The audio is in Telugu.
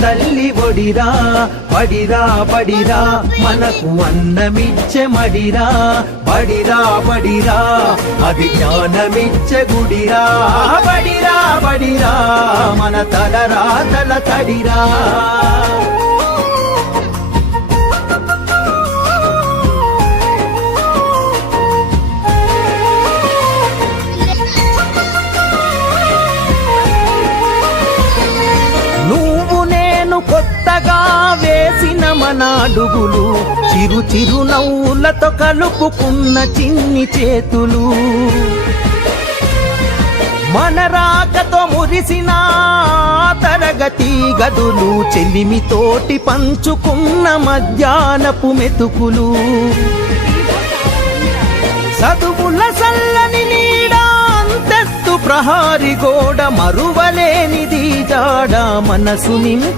తల్లి ఒడిరా బడిరా బడిరా మనకు అన్నమిచ్చే మడిరా బడిరా బడిరా అది జ్ఞానమిచ్చే గుడిరా బడిరా బడిరా మన తలరా తల తడిరా. కొత్తగా వేసిన మన అడుగులు చిరు చిరు నవ్వులతో కలుపుకున్న చిన్ని చేతులు మన రాకతో మురిసిన తరగతి గదులు చెలిమితోటి పంచుకున్న మధ్యాహ్నపు మెతుకులు చదువుల సల్లని నీడా అంతస్తు ప్రహారి గోడ మరువలేనిది జాడ మనసు నింపు